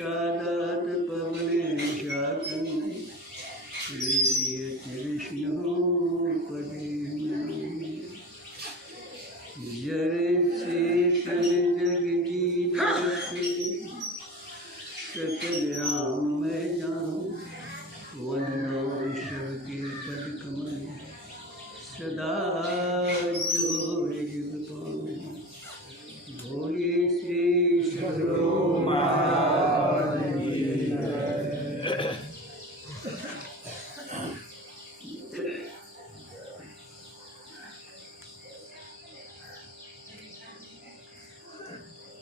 प्रसादात् पवने शाकं श्रीयते विष्णुः पदेन जरे चेतन जग जीवन से सकल राम मैं जाऊँ वंदो विश्व के पद कमल सदा जोड़ जुग पाऊँ। बोलिए श्री सद्गुरु महाराज की जय।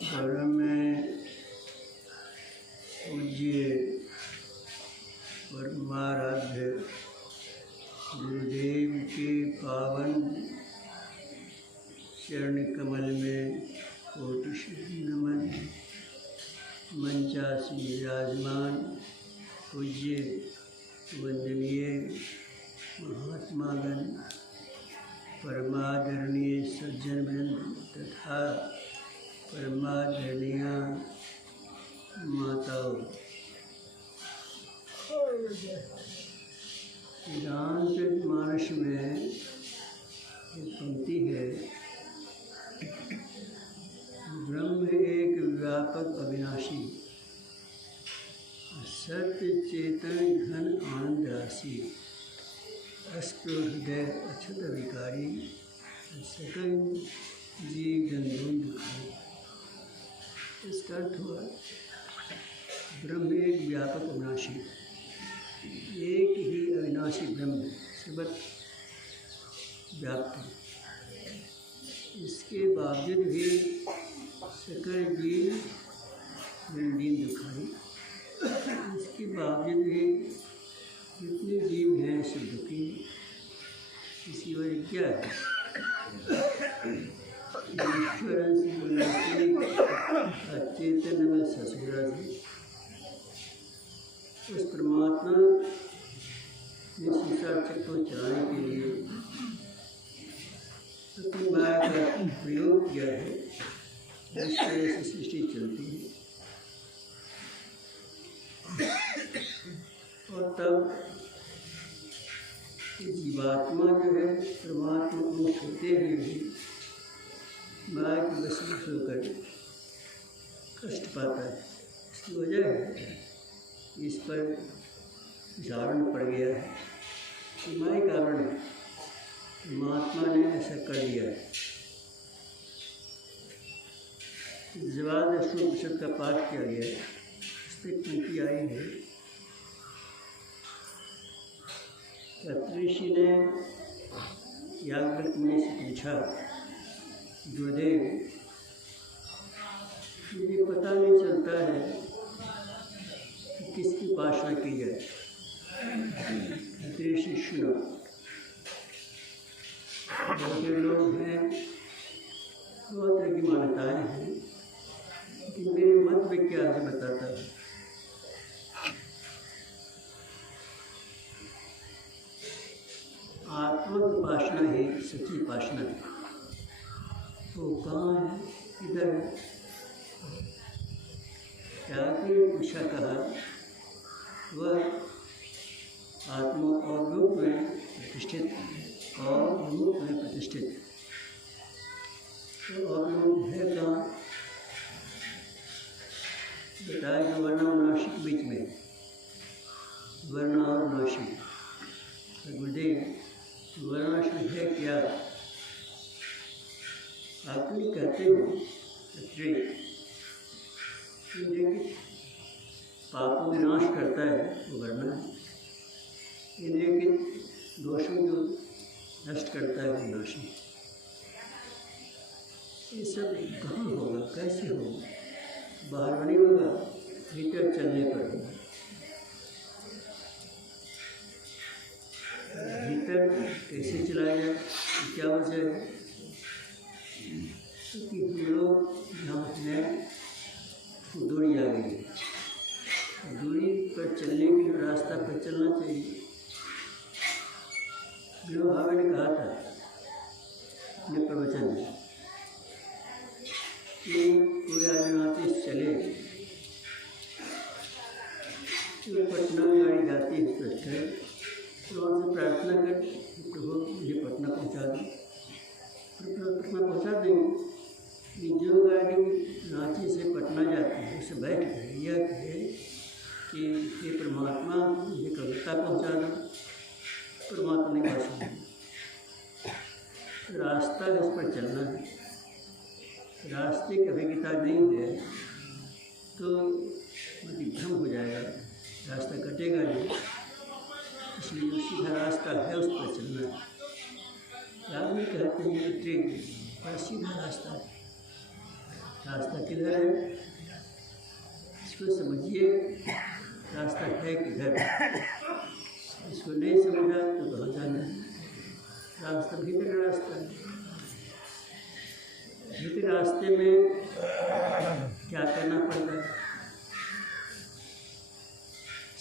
परम पूज्य परमाराध्य गुरुदेव के पावन चरण कमल में कोटि नमन। मंचासीन विराजमान पूज्य वंदनीय महात्मागण, परमादरणीय सज्जन वृंद तथा परमादरणीय माताओं, रामचरितमानस में एक पंक्ति है, ब्रह्म एक व्यापक अविनाशी, सत्य चेतन घन आनंद राशि, अस्पृह हृदय अछूत विकारी, सकल जीव जंतु दुखाई। इसका अर्थ हुआ ब्रह्म एक व्यापक अविनाशी, एक ही अविनाशी ब्रह्म सर्वत्र व्याप्त है। इसके बावजूद भी सकल जीव दीन दुखाई। इसके बावजूद भी जितने जीव हैं सब दुखी। इसकी वजह क्या है? ईश्वर से अचेतन में ससुरा से उस परमात्मा ने संसार चक्र को चलाने के लिए अपनी माया का प्रयोग किया है। जिस तरह से सृष्टि चलती है और तब जीवात्मा जो है परमात्मा को छूते हुए भी माया की वशीभूत होकर कष्ट पाता है। इसकी वजह है इस पर धारण पड़ गया है कि माया कारण है, परमात्मा ने ऐसा कर दिया है। जवाद उपनिषद का पाठ किया गया है। इस पर पंक्ति आई है, ऋषि ने याज्ञवल्क्य मुनि से पूछा, गुरुदेव मुझे पता नहीं चलता है कि किसकी उपासना की जाए। ऋषि सुनो, बहुत लोग हैं, बहुत तरह की मान्यताएँ हैं, कि मेरे मत में क्या है बताता है। आत्मा की उपासना है सच्ची उपासना। वो कहाँ है? इधर है। त्यागी पूछा कहा, वह आत्मा और रूप में प्रतिष्ठित और रूप में प्रतिष्ठित। तो और रूप है कहाँ? बताया कि वर्ण और नासिक बीच में, वर्ण और नासिक। गुरुदेव वर्णाश्रम है क्या? आप नहीं कहते हो पापों विनाश करता है वो वर्ण है, इंद्रिय के दोषों को नष्ट करता है वो नाशी। ये सब कहाँ होगा, कैसे होगा? बाहर नहीं होगा, भीतर चलने पर होगा। भीतर कैसे चलाया जाए, क्या वजह है? क्योंकि हम लोग यहाँ हैं दूरी आ गई है। दूरी पर चलने के लिए रास्ता पर चलना चाहिए। विनोबा भावे ने कहा था अपने प्रवचन में कि कोई आदिनाती चले तो पटना गाड़ी जाती है एक्सप्रेस ट्रेन, तो वहाँ से प्रार्थना कर प्रभु मुझे पटना पहुँचा दो। पटना पहुँचा देंगे। जो गाड़ी रांची से पटना जाती है उसे बैठ कर यह कहे कि हे परमात्मा मुझे कलकत्ता पहुँचा दो, परमात्मा ने कहा सुनो, रास्ता उस पर चलना है। रास्ते की अभिज्ञता नहीं है तो भ्रम हो जाएगा, रास्ता कटेगा नहीं। इसलिए जो सीधा रास्ता है उस पर चलना है। आदमी कहते हैं कि ट्रेन पर सीधा रास्ता है, रास्ता किधर है इसको समझिए, रास्ता है किधर। इसको नहीं समझा तो कहाँ जाना है, रास्ता भीतर रास्ता है। भीतर रास्ते में क्या करना पड़ता है,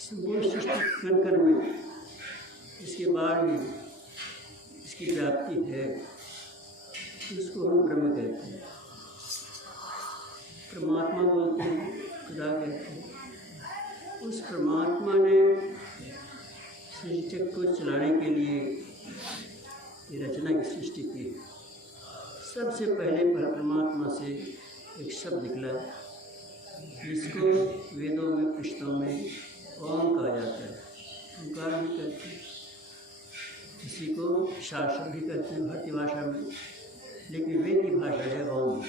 समूह सृष्टि कण कण में इसके बाद में इसकी व्याप्ति है, उसको हम ब्रह्म कहते हैं, परमात्मा बोलते हैं, खुदा कहते हैं। उस परमात्मा ने सृष्टि को चलाने के लिए ये रचना की सृष्टि की। सबसे पहले परमात्मा से एक शब्द निकला जिसको वेदों में पुस्तकों में ओम कहा जाता है, ओंकार भी कहते हैं, इसी को शास्त्र भी कहते हैं भारतीय भाषा में, लेकिन वेद की भाषा है ओम।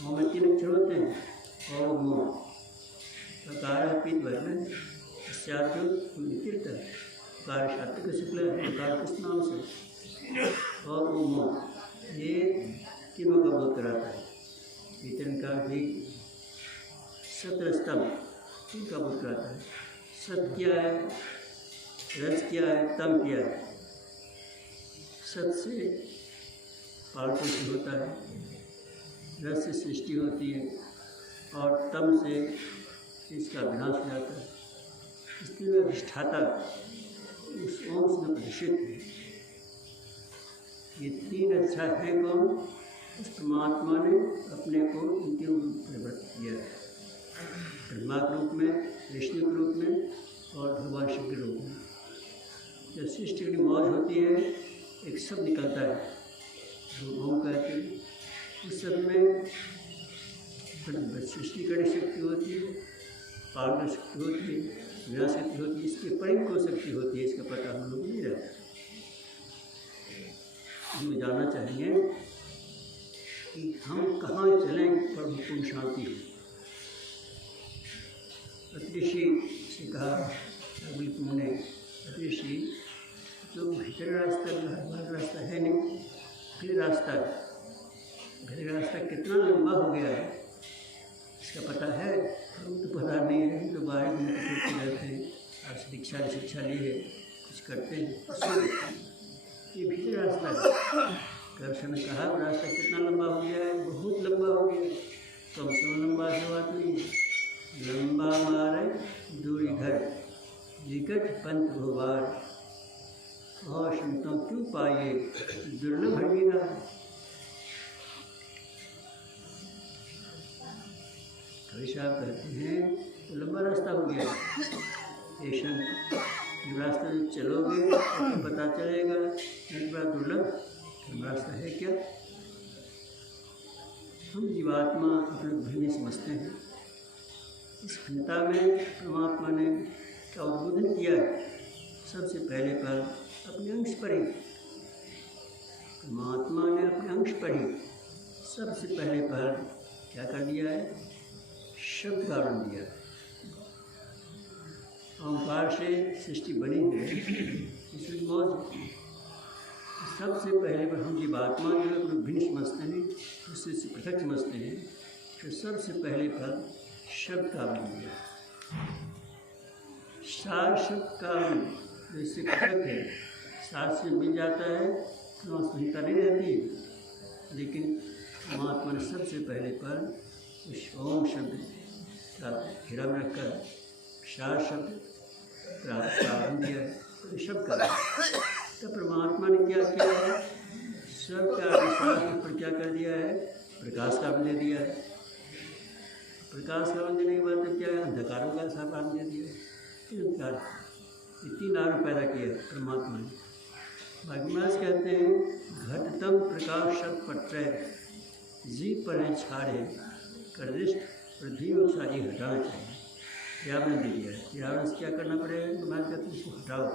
ओम में 3 अक्षर होते हैं, ओम अकार पीत वर्ण तीर्थ कार शास्त्र के शुक्ल कार किस नाम से और ओमो, ये तीनों का बोध कराता है। कीर्तन का भी 17 स्तंभ इनका बोध कराता है। सत क्या है, रज क्या है, तम क्या है। सत से पालपोषण होता है, रज से सृष्टि होती है और तम से इसका विनाश हो जाता है। इसलिए अधिष्ठाता उस ओम से प्रतिष्ठित है। ये 3 अच्छा है कौन, उस परमात्मा ने अपने को उनके रूप में परिवर्तित किया है, ब्रह्मा के रूप में, विष्णु के रूप में और भगवान शिव के रूप में। जब सृष्टि की मौज होती है एक शब्द निकलता है जो ओम कहते हैं, उस सब में सृष्टि करने शक्ति होती है, पालन शक्ति होती है, विनाश शक्ति होती है, इसकी परिको शक्ति होती है, इसका पता हम लोग नहीं रहता। हम जानना चाहिए कि हम कहाँ चलें पर हमको शांति हो। ऋषि से कहा अगुल ने, ऋषि जो भीतर रास्ता बाहर रास्ता है नहीं, फिर रास्ता है, फिर रास्ता कितना लंबा हो गया है इसका पता है, हम तो पता नहीं है। हम तो बाहर में करते रहते हैं, आज शिक्षा ली है, कुछ करते हैं, ये भीतर रास्ता है। कृष्ण ने कहा रास्ता कितना लंबा हो गया है, बहुत लंबा हो गया, कम से कम लंबा से बात नहीं है। लंबा मारे दूरी घर विकट पंथ भोबार, और संतों क्यों पाए दुर्लभ हरीरा। कवि साहब कहते हैं तो लंबा रास्ता हो गया, जब रास्ते में चलोगे तो पता चलेगा एक बार दुर्लभ रास्ता है क्या। हम जीवात्मा अपने भिन्न समझते हैं, इस भिन्नता में परमात्मा ने क्या उद्बोधन किया है। सबसे पहले पर अपने अंश पर ही परमात्मा ने अपने अंश पर ही सबसे पहले पर क्या कर दिया है, शब्द का आरंभ दिया। ओंकार से सृष्टि बनी है, इसलिए मौज सबसे पहले पर हम जीवात्मा जो अपने भिन्न समझते हैं, उससे पृथक समझते हैं, फिर सबसे पहले पर शब्द का आरंभ दिया। सार शब्द का जैसे पृथक है, सार से मिल जाता है तो वहाँ संहिता नहीं रहती, लेकिन परमात्मा ने सबसे पहले पर उस ओम शब्द का घेरा में रखकर सार शब्द प्रारंभ किया है। शब्द का तो परमात्मा ने क्या किया है, शब्द का अनुसार पर क्या कर दिया है, प्रकाश का दे दिया है। प्रकाश का देने के बाद क्या है, अंधकारों का साफ दे दिया है। निरंकार, ये 3 आरोप पैदा किया परमात्मा ने। भाग्यमास कहते हैं घटतम प्रकाश शतपत्रय जी पर है छाड़े करदिष्ट पृथ्वी और सारी हटाना चाहिए। पर्यावरण दे दिया है, पर्यावरण से क्या करना पड़ेगा? भगवान कहते हैं उसको हटाओ,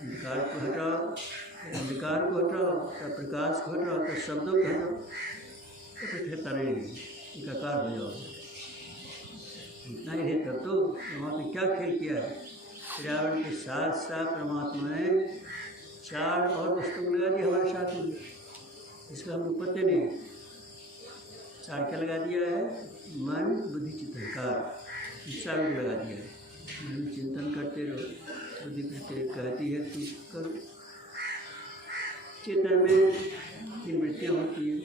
अंधकार को हटाओ, अंधकार को हटाओ, तब प्रकाश को हटाओ, तब शब्दों को हटाओ, तो फिर तरेंगे एकाकार हो जाओ। इतना ही है तब तो वहाँ पे क्या खेल किया है? पर्यावरण के साथ साथ परमात्मा ने 4 और वस्तु लगा दिया हमारे साथ में, इसका हमको पता नहीं। 4 क्या लगा दिया है? मन बुद्धि चित्त अहंकार, 4 को लगा दिया है। मन चिंतन करते रहो, बुद्धि कहती है तुम करो। चेतन में 3 वृत्तियाँ होती है,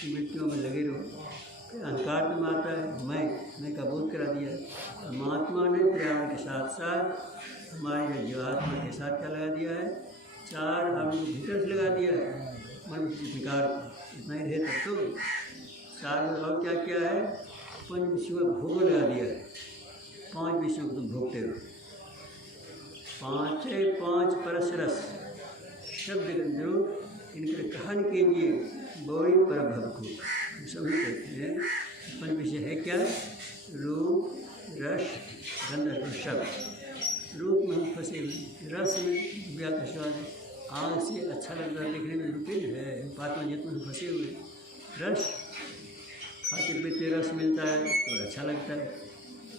इन वृत्तियों में लगे रहो। फिर अहंकार में आता है मैं का बोध करा दिया। परमात्मा ने पर्यावरण के साथ साथ हमारे जीवात्मा के साथ क्या लगा दिया है? 4 हमको भीतर से लगा दिया है, मन विकार। इतना ही रहे तब तो 4 में और क्या क्या है? 5 विषयों में भोग लगा दिया है। 5 विषयों को तुम भोगते रहो। 5 परसरस शब्द गंधर्व इनके कहन कीजिए गौरी पर भव को। सभी कहते हैं 5 विषय है क्या? रूप, रस, गंध और शब्द। रूप में हम फंसे हुए, रस में ब्याह का स्वाद है, आग से अच्छा लगता है देखने में, रूपी है पात्मा जितना हम फंसे हुए। रस खाते पीते रस मिलता है तो अच्छा लगता है।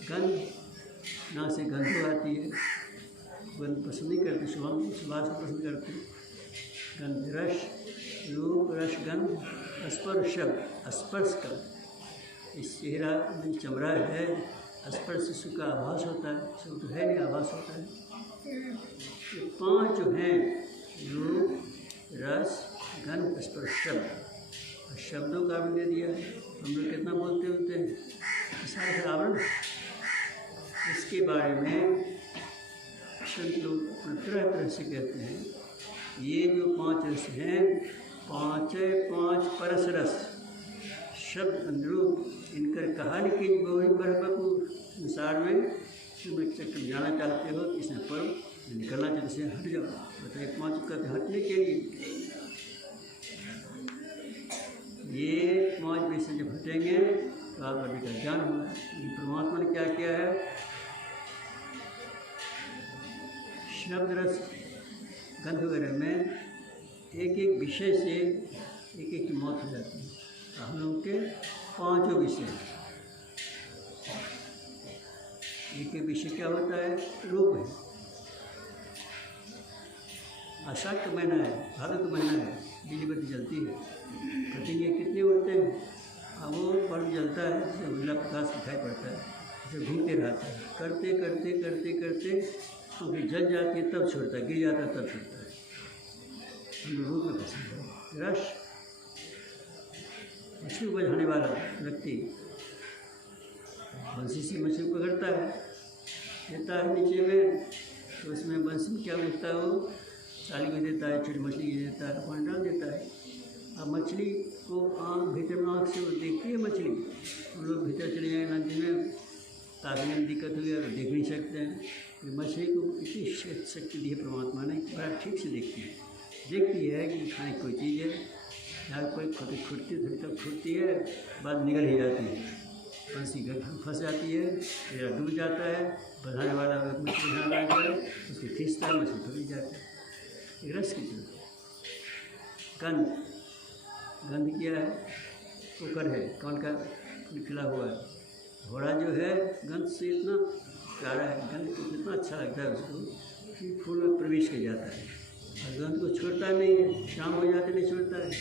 गंध ना से गंध आती है, गंध पसंद नहीं करते, सुभाष पसंद करते। गंध रस, रूप रस गंध, स्पर्श शब्द, स्पर्श का इस चेहरा में चमड़ा है, स्पर्श से सुख का आभास होता है, सुख तो है नहीं आभास होता है। ये 5 जो हैं रूप रस गंध स्पर्श शब्द, शब्दों का भी दे दिया। हम लोग कितना बोलते होते हैं, सारे आवरण। इसके बारे में संत लोग तरह तरह से कहते हैं। ये जो 5 रस हैं, 5 परस रस शब्द अंदरूप इनकर कहानी की गौरी पर बपू संसार में चक्कर जाना चाहते हो, इसमें पर निकलना चाहते से हट जाओ। बताइए 5 का हटने के लिए ये 5 विषय जब हटेंगे तो आप अभी का ज्ञान होगा। परमात्मा ने क्या किया है? शब्द रस गंध वगैरह में एक विषय से एक की मौत हो जाती है। हम लोग के 5 विषय, एक विषय क्या होता है? रूप है। आषाढ़ का महीना है, भादों का महीना है, बिजली बत्ती जलती है, पतंगे कितने उड़ते हैं, अब वो बल्ब जलता है, जब उजला प्रकाश दिखाई पड़ता है, उसे घूमते रहता है, करते करते करते करते क्योंकि जल जाती है तब छोड़ता है, गिर जाता है तब छोड़ता है। हम रूप में पसंद है। रस मछली बझाने वाला व्यक्ति बंसी से मछली पकड़ता है, देता है नीचे में, तो उसमें बंसी में क्या उठता है? वो चाली में देता है, छोटी मछली देता है, पानी डाल देता है। अब मछली को आँख भीतर में आँख से वो देखती है मछली, हम लोग भीतर चले जाए नदी में, ताकने में दिक्कत हो गया तो देख नहीं सकते हैं। ये मछली को इतनी शक्ति दी है परमात्मा ने, बड़ा ठीक से देखती है कि खाने की कोई चीज़ है, यहाँ कोई खुटती थोड़ी तब खुटती है, बाद निकल ही जाती है, बंसी घर फंस जाती है, या डूब जाता है, बढ़ाने वाला मछली ध्यान आ जाए उसको खींचता है, मछली फंस जाती है। एक रस की तरह गंध किया है, कुकर है, कौन का खिला हुआ है, घोड़ा जो है गंध से इतना प्यारा है, गंध को कितना अच्छा लगता है उसको कि फूल में प्रवेश कर जाता है और गंध को छोड़ता नहीं है, शाम हो जाते नहीं छोड़ता है।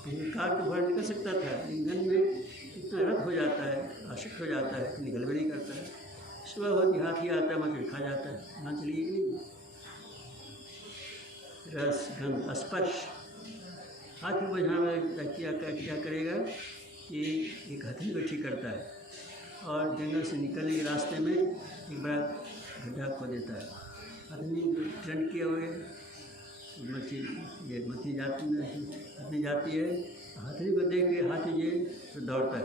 काट के बाहर निकल सकता था, लेकिन गंध में इतना रत हो जाता है, आशिक हो जाता है कि निकल भी नहीं करता है। सुबह होती हाथी आता है, मछली खा जाता है, ना चलिए कि नहीं। रस गंध स्पर्श, हाथी बजाना क्या करेगा कि एक हथनी को ठीक करता है और जंगल से निकलने के रास्ते में एक बड़ा गड्ढा खो देता है। हथनी ट्रेंड किए हुए मछली जाती है, हथनी को देख के हाथी ये तो दौड़ता है,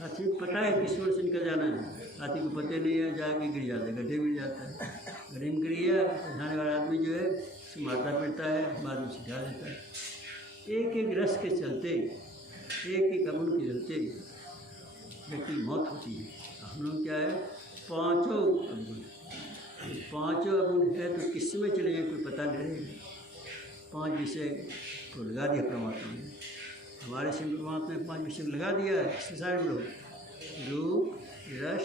हाथी को पता है किस ओर से निकल जाना है, हाथी को पता नहीं है, जाके गिर जाता है, गड्ढे में जाता है, गड्ढे में गिर गया, जाने वाला आदमी जो है उसे मारता पड़ता है, बाद में सिखा देता है। एक एक रस के चलते, एक एक अमूल के चलते व्यक्ति की मौत होती है। हम लोग क्या है, पाँचों अमूल है तो किस में चले गए कोई पता नहीं रहेगा। 5 विषय को लगा दिया परमात्मा ने, हमारे शिव परमात्मा ने 5 विषय लगा दिया है। इससे सारे लोग रूप, रस,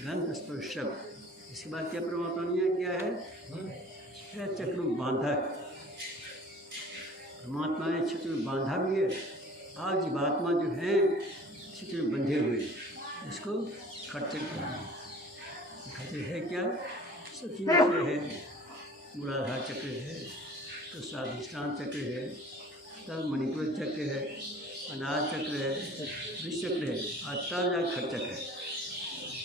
गंध, स्पर्श, शब्द। इसके बाद क्या परमात्मा ने किया है, चक्र में बांधा है। परमात्मा ने चक्र में बांधा भी है, और जीवात्मा जो है चक्र में बंधे हुए, इसको खटचक्र है। क्या सब चीज़ है, मूलाधार चक्र है, तो स्वाधिष्ठान चक्र है, तब मणिपुर चक्र है, अनाज चक्र है, विष चक्र है, और तब जा खट चक्र है।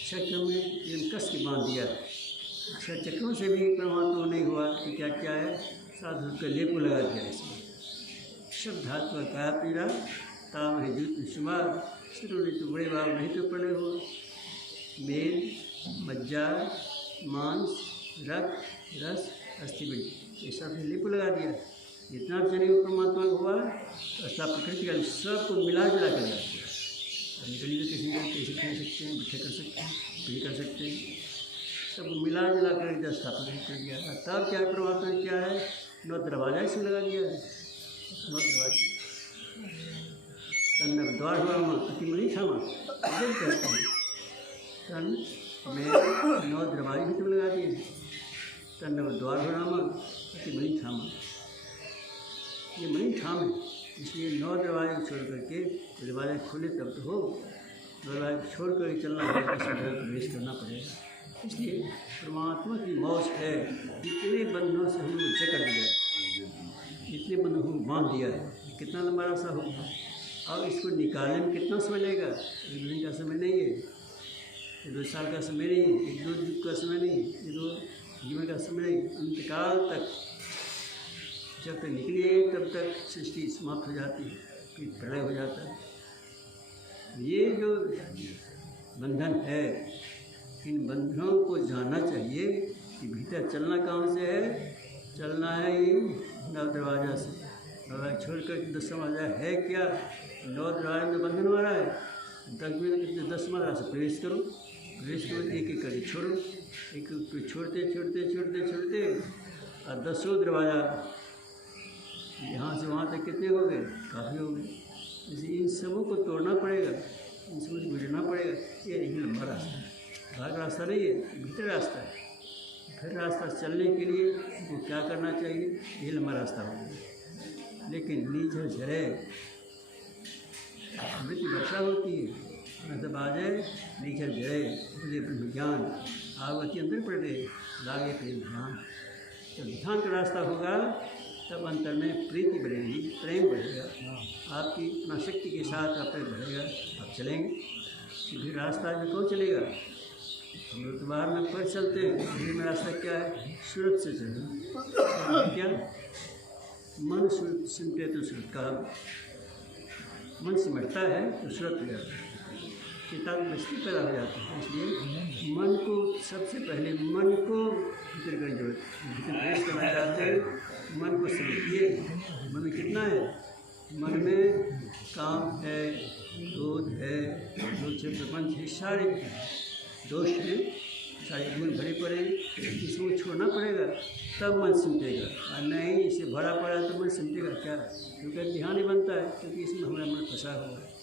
चक्र में ये कस के बांध दिया। अच्छा, चक्रों से भी परमात्मा नहीं हुआ कि क्या क्या है, साधु का लेप लगा दिया इसमें। सब धातु का पीड़ा ताम है जूत शुमार, सिरों ने तो बड़े भाव नहीं तो पड़े हो, मेल, मज्जा, मांस, रक्त, रस, अस्थि बड़ी, ये सब लिप लगा दिया। जितना शरीर परमात्मा को हुआ तो सब प्रकृति का सबको मिला जुला कर लगा दिया। निकली तो किसी कैसे खेल सकते हैं, बिठे कर सकते हैं, भी कर सकते हैं, सबको मिला जुला कर स्थापना कर दिया। तब क्या परमात्मा ने क्या है, 9 दरवाजा इसमें लगा दिया है। 9 दरवाजे, तन द्वार हुआ माँ अति मनी था माँ कहते हैं, तन में 9 दरवाजे भी तो लगा दिए। तन द्वार हो रामा अति मनी था माँ, ये मनी ठाम है, इसलिए 9 दरवाजे छोड़ करके, दरवाजे खुले तब तो हो, दरवाजे छोड़ कर चलना पड़ेगा, प्रवेश करना पड़ेगा। इसलिए परमात्मा की मौज है, इतने बंधनों से हम जकड़ दिया, इतने बंधनों को बांध दिया है, कितना लंबा रास्ता होगा, और इसको निकालने में कितना समय लगेगा। 1 दिन का समय नहीं है, 2 साल का समय नहीं है, 1-2 युग का समय नहीं, 1-2 जीवन का समय नहीं, अंतकाल तक जब तक निकलिए तब तक सृष्टि समाप्त हो जाती है, फिर प्रलय हो जाता है। ये जो बंधन है, इन बंधनों को जानना चाहिए कि भीतर चलना कहाँ से है, चलना है ये 9 दरवाजा से। दरवाजा छोड़ कर 10 दरवाजा है क्या, 9 दरवाजे में बंधन हो रहा है, 10 दरवाजा से प्रवेश करो, एक एक करके छोड़ो, एक एक छोड़ते छोड़ते छोड़ते छोड़ते और 10 दरवाजा यहाँ से वहाँ तक कितने हो गए, काफ़ी हो गए। इसलिए इन सबों को तोड़ना पड़ेगा, इन सबों से गुजरना पड़ेगा। ये नहीं लंबा रास्ता है, भाग रास्ता नहीं है, भीतर रास्ता है। फिर रास्ता चलने के लिए वो क्या करना चाहिए, ये लंबा रास्ता होगा। लेकिन नीचे झरे अमृति वर्षा होती है, मतलब आ जाए नीचे झरे मुझे ब्रह्म ज्ञान आवती अंदर पड़ गए, लागे प्रेम ध्यान। जब ध्यान का रास्ता होगा तब अंतर में प्रीति बढ़ेगी, प्रेम बढ़ेगा, आपकी अपना शक्ति के साथ आप बढ़ेगा, आप चलेंगे। फिर रास्ता जो कौन चलेगा, हम लोग तो बाहर में पर चलते हैं, फिर में रास्ता क्या है, सूरत से चलना। क्या मन सिमटे तो सूरत का, मन सिमटता है तो सूरत हो जाता है, किताब दृष्टि पैदा हो जाती है। इसलिए मन को सबसे पहले मन को भीतर करने की जरूरत है। भीतर प्रवेश करना चाहते हैं, मन को समझिए, मन में कितना है, मन में काम है, क्रोध है, लोभ प्रपंच है, सारे दोष हैं, सारे गुण भरे पड़े, इसको छोड़ना पड़ेगा तब मन सिमटेगा। और नहीं इसे भरा पड़ा तो मन सिमटेगा क्या, क्योंकि ध्यान ही बनता है, क्योंकि इसमें हमारा मन फंसा हुआ है।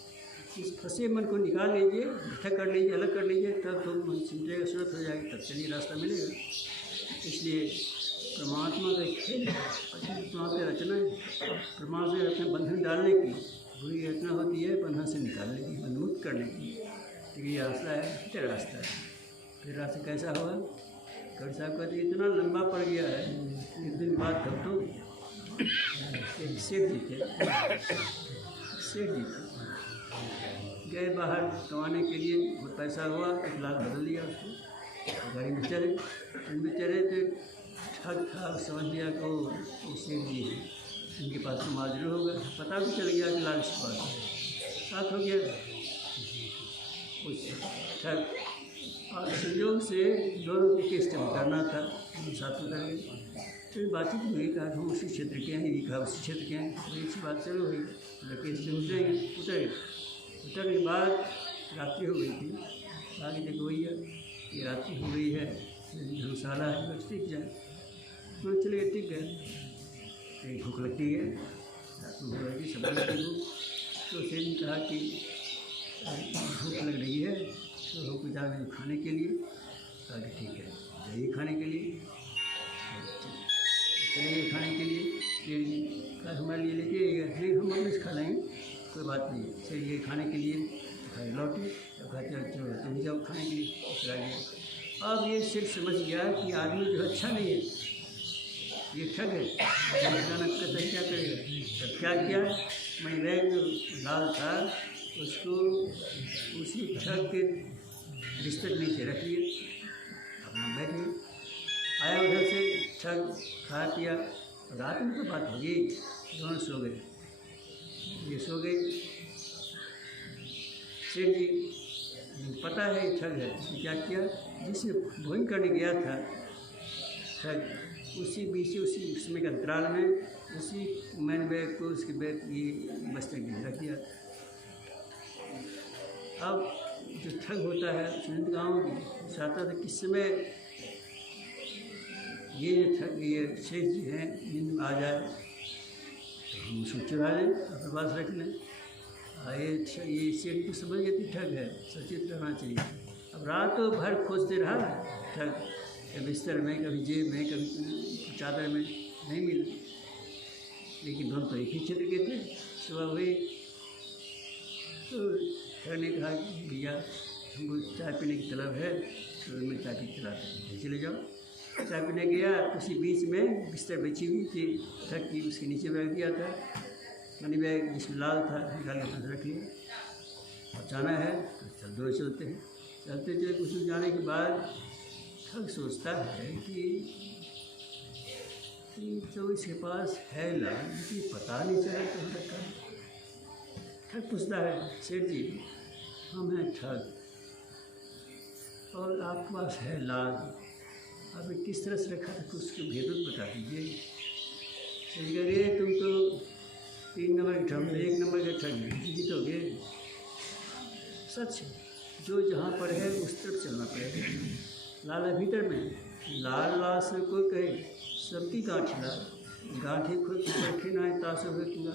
इस फंसे मन को निकाल लीजिए, इकट्ठा कर लीजिए, अलग कर लीजिए, तब तो मन सिमटेगा, सूरत हो जाएगी, तब चलिए रास्ता मिलेगा। इसलिए परमात्मा का खेल, परमात्मा की रचना है, परमात्मा से अपने बंधन डालने की बुरी रचना होती है, बंधन से निकालने की, बंधमुक्त करने की। तो ये रास्ता है, फिर रास्ता है। फिर रास्ता कैसा होगा, गढ़ साहब कहते इतना लंबा पड़ गया है, एक दिन बाद तब तो सेठ जी थे गए बाहर कमाने के लिए, बहुत पैसा हुआ, 1 लाख बदल दिया उसको, गाड़ी में चले, इनमें चले तो ठग था, समझ लिया को सेठ जी है, इनके पास तो माजरू होगा, पता भी चल गया कि लाल इसके पास साथ हो गया। उस ठग और संयोग से दोनों के केस जब करना था साथ में कर गए। फिर बातचीत में कहा हम उसी क्षेत्र के हैं, ये कहा उसी क्षेत्र के हैं, तो अच्छी बात चलो हुई, केस से उतरे के बाद रात्रि हो गई थी। आगे देखो भैया ये रात्रि हो गई है, धर्मशाला है, बस टिक जाए। तो चले गए, टिक गए। भूख लगती है, रात में भूख लगी, सब लगती भूख। तो सेठ ने कहा कि भूख लग रही है तो हमको जाना खाने के लिए। कहा कि ठीक है जाइए खाने के लिए। चले गए खाने के लिए। सेठ जी कहा हमारे लिए लेके नहीं, हम अपने से खा लेंगे, कोई बात नहीं। सेठ जी खाने के लिए घर लौटे, तो कहते चलो तुम जाओ खाने के लिए, चला गया। अब ये सेठ समझ गया कि आदमी जो अच्छा नहीं है, ये ठग है, अचानक कहता क्या करेगा। तब क्या किया, मैं बैग जो लाल था उसको उसी ठग के बिस्तर नीचे रख लिए, अपना बैठे। आया उधर से ठग, खा पिया। रात में तो बात हो गई, दोनों सो गए। ये सो गए। सेठ जी पता है ये ठग है, उसने क्या किया, जिसने भोजन करने गया था ठग, उसी बीच उसी समय के अंतराल में उसी मैंने बैग को उसके बैग ये बस्ते में रख दिया। अब जो ठग होता है सुनिंद गाँव चाहता था किस समय ये ठग ये शेष जी हैं नींद में आ जाए तो हम उसको चुरा लें, अपने पास रख लें। ये सेठ को समझ गए ठग है, सचेत रहना चाहिए। अब रातों भर खोजते रहा ठग, कभी बिस्तर में, कभी जेब में, कभी चादर में, नहीं मिला। लेकिन दोनों तो एक ही क्षेत्र के थे। सुबह हुई तो ठग ने कहा कि भैया हमको चाय पीने की तलब है, तो मैं चाय पी चलाते चले जाओ। चाय पीने गया, उसी बीच में बिस्तर बिछी हुई थी ठग की, उसके नीचे बैग दिया था, मनी बैग जिसमें लाल था, निकाल के पास रख लिया। और जाना है तो चल दो चलते हैं। चलते चले कुछ दूर जाने के बाद ठग सोचता है कि तो इसके पास है लाल, लेकिन पता नहीं चला तो रखा। ठग पूछता है सेठ जी हम हैं ठग और आपके पास है लाल, अब किस तरह से रखा था, कुछ उसके भेद बता दीजिए। सेठ कह रहे तुम तो 3 नंबर के ठग, 1 नंबर के ठग जीतोगे। सच जो जहाँ पर है उस तरफ चलना पड़ेगा। लाल है भीतर में, लाल लाल से कोई कहे सबकी गांठी लाल, गांठी खुद बैठे ना है ताश होगा,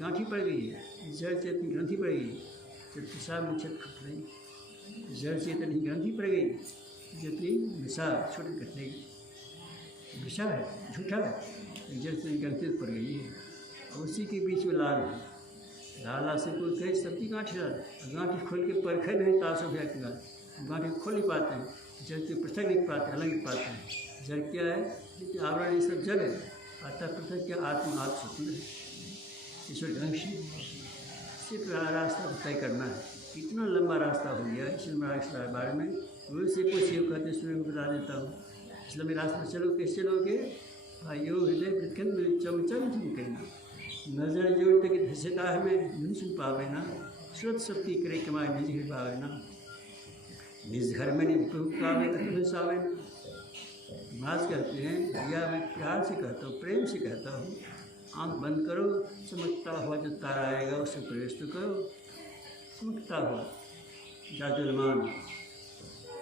गांठी पड़ गई है, जड़ चेतनी ग्रंथि पड़ गई, जब पेशाब में छत खट रही, जड़ चेतनी ग्रंथि पड़ गई, जितनी विषा छोटी कटलेगी, विषा है झूठा है, जड़ चेतनी ग्रंथि पड़ गई है। उसी के बीच में लाल है, लाल से कोई कहे सबकी गांठी लाल, गांठी खोल के परखे नहीं ताश हो गया, गांठी खोल नहीं पाते हैं, जड़ से पृथक नहीं पाते, अलग नहीं पाते हैं। जड़ क्या है, क्योंकि आवरण ये सब जड़ है, अतः पृथक क्या आत्मा आप स्वतंत्र है, ईश्वर के अंश है। सिर्फ रास्ता तय करना है, कितना लंबा रास्ता हो गया इसलिए मैं इस बारे में रोज से कुछ ये कहते सूर्य को बता देता हूँ। इसलिए मेरे रास्ते चलो, कैसे चलोगे भाइयों, हृदय प्रखंड चमचम कहना, नजर जोड़ तक धसता है मैं नहीं सुन पावे ना, श्रोत शक्ति करे कमाए निज ही पावे ना, निज घर में नहीं पावे धसावे ना। महाराज कहते हैं भैया मैं प्यार से कहता हूँ, प्रेम से कहता हूँ, आँख बंद करो, चमकता हुआ जो तारा आएगा उसे प्रवेश तो करो। चमकता हुआ जादुलमान,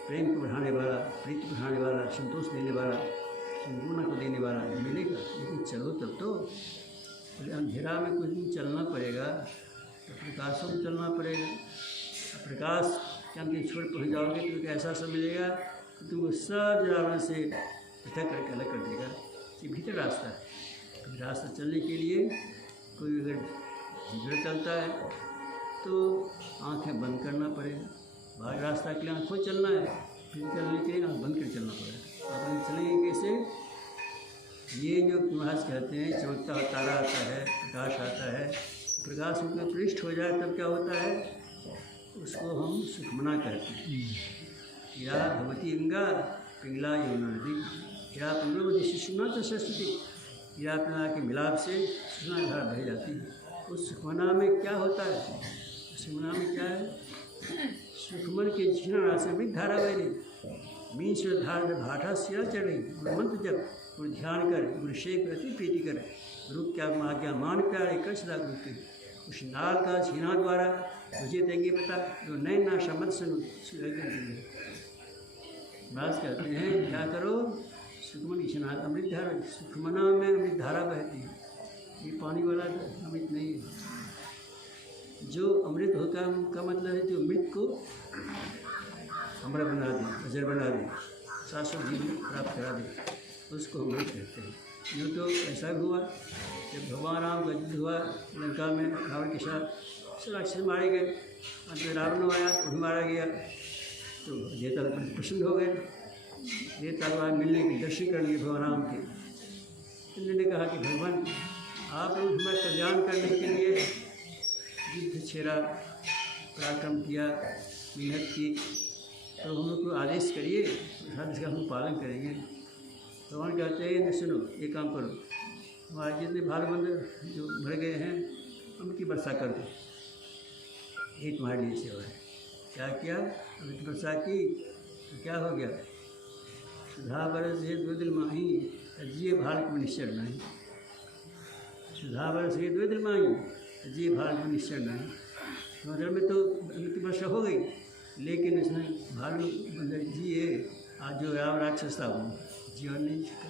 प्रेम को बढ़ाने वाला, प्रीति बढ़ाने वाला, संतोष देने वाला, संपूर्ण को देने वाला मिलेगा। लेकिन चलो तब तो अंधेरा में कुछ दिन चलना पड़ेगा, तो प्रकाशों में चलना पड़ेगा। प्रकाश के अंत छोड़ पहुँच जाओगे तो ऐसा सब मिलेगा कि तुमको सब जरावन से पृथक करके अलग कर देगा। ये भीतर रास्ता है। रास्ता चलने के लिए कोई अगर भीतर चलता है तो आंखें बंद करना पड़ेगा, बाहर रास्ता के लिए आँखों चलना है, फिर चलने के लिए आँख बंद कर चलना पड़ेगा। अब हम चलेंगे कैसे, ये जो महाराज कहते हैं चमकता हुआ तारा आता है, प्रकाश आता है, प्रकाश उनका पृष्ठ हो जाए तब क्या होता है, उसको हम सुखमना कहते हैं। या भगवती अंगा पिंगला यमुना नदी, या पिंगलोवती शिशुना तो सरस्वती, या अपना के मिलाप से सुना धारा बह जाती है। उस सुखमना में क्या होता है, उस सुखमना में क्या है, सुखमन के झिना से भी धारा बह रही, बीच धार में भाटा सिरा चढ़ रही। गुरु मंत्र जब, गुरु ध्यान कर, गुरु शेख प्रति प्रीति कर, गुरु क्या आज्ञा मान प्यारे कर सदा गुरु के। उस नाल का झीना द्वारा मुझे देंगे पता, जो नए ना शब्द सुनो बात कहते हैं। क्या करो, सुखमन की झीना अमृत धारा, सुखमना में अमृत धारा बहती है। ये पानी वाला अमृत नहीं है। जो अमृत होता है उनका मतलब है जो अमृत को अमृत बना दे, अजर बना दे, शाश्वत जीवन प्राप्त करा दे, उसको अमृत कहते हैं। यूँ तो ऐसा भी हुआ जब भगवान राम का युद्ध हुआ लंका में रावण के साथ, सब राक्षस मारे गए, अंत में रावण आया, वो भी मारा गया। तो देवता प्रसन्न हो गए, देवता तलवार मिलने के दर्शन कर लिए भगवान राम के। उन्होंने कहा कि भगवान आप लोग हमारा कल्याण करने के लिए युद्ध छेड़ा, पराक्रम किया, मेहनत की, तो हम लोग को आदेश करिए, इसका हम पालन करेंगे। भगवान कहते हैं सुनो, ये काम करो, हमारे जितने भाल बंद जो मर गए हैं उनकी वर्षा कर दो, ये तुम्हारे लिए सेवा है। क्या किया, अमृत वर्षा की, तो क्या हो गया, सुधा बरस है दो दिल माही, अजिए भाल को निश्चर नहीं। सुधा बरस है दो दिल माही, अजिए भाल को निश्चर नहीं। मतलब में तो अमृत वर्षा हो गई, लेकिन इसमें भालू मतलब जिए, आज जो राम राक्षस था वो जीवन नहीं चुका।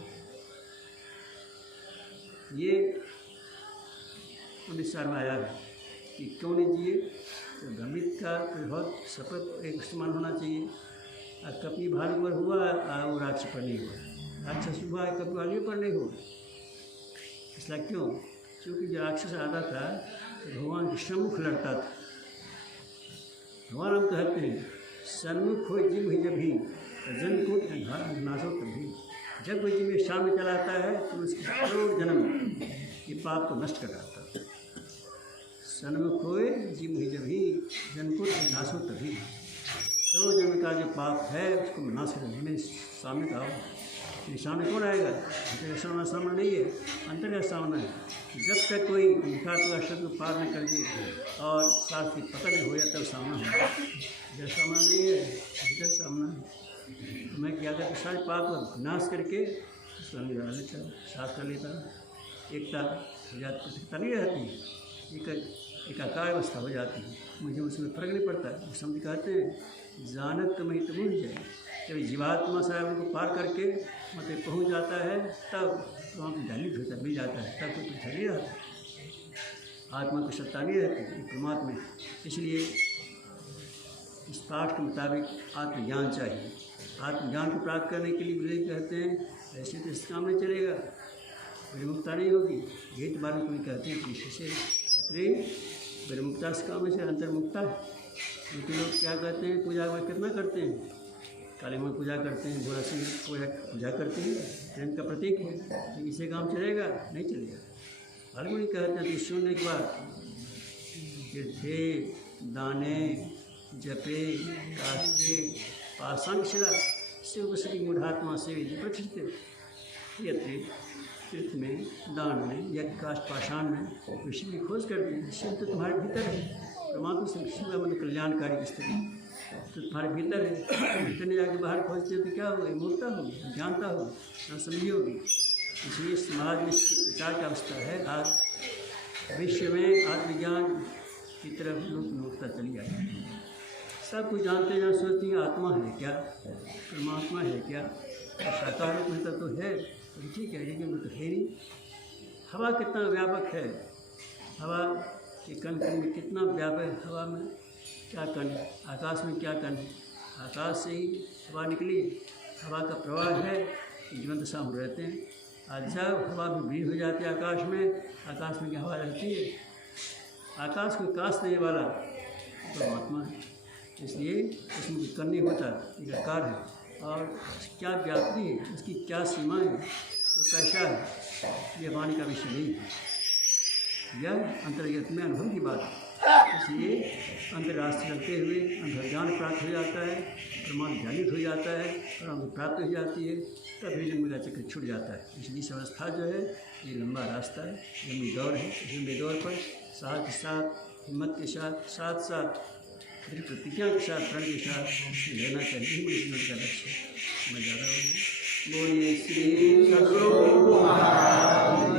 ये 19 में आया है कि क्यों नहीं जिए, तो अमृत का बहुत सफल एक इस्तेमाल होना चाहिए। कभी भालू पर हुआ वो राक्षस पर नहीं हुआ, राक्षस हुआ कभी भालू पर नहीं हुआ। इसलिए क्यों, क्योंकि जो राक्षस आता था तो भगवान के सम्मुख लड़ता था। भगवान हम कहते हैं सन्मुख हो जिम ही जब ही जन को नाशो तभी। जब कोई जिम सामने चला आता है तो उसके करोड़ जन्म ये पाप को नष्ट कर डालता है। सन्मुख हो जिम ही जब ही जन को नाशो तभी। करोड़ जन्म का जो पाप है उसको नाश करने सामने का आओ। ये सामने कौन आएगा, अंतर सामना नहीं है, अंतर का सामना है। जब तक कोई का शब्द पार न कर दिए और साथ की पता नहीं हो जाता सामना होगा। जब सामना नहीं है इधर सामना है। तो मैं क्या करता, सारे पाप को नाश करके उसको लगा लेता, साफ कर लेता, एकता हो जाती, पृथकता नहीं रहती, एकाकार अवस्था हो जाती है। मुझे उसमें फर्क नहीं पड़ता। वो समझ कहते हैं जानत तो मैं तो भूल जाए। जब जीवात्मा साहब उनको पार करके मतलब पहुँच जाता है तब वहाँ पर दलित होता मिल जाता है, तब कोई कुछ नहीं रहता, आत्मा की सत्ता नहीं रहती परमात्मा। इसलिए इस पाठ के मुताबिक आत्मज्ञान चाहिए। आत्मज्ञान को प्राप्त करने के लिए बुजुर्ग कहते हैं ऐसे तो इस काम में चलेगा, विमुक्ता नहीं होगी। गीत वाले कोई कहते हैं पीछे से अतरे विमुक्ता इस काम में से अंतर्मुक्ता है। लेकिन लोग क्या कहते हैं, पूजा में कितना करते हैं, काली माँ पूजा करते हैं, भोला सिंह पूजा करते हैं, प्रेम का प्रतीक है, तो इससे काम चलेगा नहीं चलेगा। फाल्गुनी कहते हैं कि सुनने के बाद तीर्थे दाने जपे काष्टे पाषाण शिला शिव श्री मूढ़ात्मा से तीर्थ में, दान में या काष्ट पाषाण में विषय की खोज करते हैं। शिव तो तुम्हारे भीतर है, परमात्मा से शिव मतलब कल्याणकारी स्थिति तो तुम्हारे भीतर है। भीतर ने जाके बाहर खोजते हो तो क्या होगा, मूर्ता होगी, जानता हो, ना समझी होगी। इसलिए समाज में इसकी प्रचार की अवस्था है। आज विश्व में आत्मज्ञान की तरफ लोग मूर्ता चली आई है। सब कुछ जानते हैं, सोचती हैं आत्मा है क्या, परमात्मा है क्या, साकार रूप में तो है, तो ठीक है, लेकिन वो तो है नहीं। हवा कितना व्यापक है, हवा के कण कण में कितना व्यापक है, हवा में क्या कण, आकाश में क्या कण, आकाश से ही हवा निकली, हवा का प्रवाह है, जीवंत सा हम रहते हैं। आज जब हवा भी भीड़ हो जाती है आकाश में क्या हवा रहती है, आकाश को काश देने वाला परमात्मा है। इसलिए उसमें कुछ करनी होता एक आकार है और क्या व्याप्ति है, उसकी क्या सीमा है, वो कैसा है, ये वाणी का विषय नहीं है, यह अंतर्गत में अनुभव की बात है। इसलिए अंतर्राष्ट्र करते हुए अंतर्ज्ञान प्राप्त हो जाता है, प्रमाण ज्ञानित हो जाता है और हमें प्राप्त हो जाती है, तभी जन्म का चक्र छूट जाता है। इसलिए इस अवस्था जो है ये लंबा रास्ता है, लंबी दौड़ है। इस लंबी दौड़ पर साथ के साथ हिम्मत के साथ साथ फिर प्रतिज्ञा के साथ प्रण के साथ लेना चाहिए मनुष्य का लक्ष्य। मैं ज़्यादा बोलिए श्री सद्गुरु महाराज।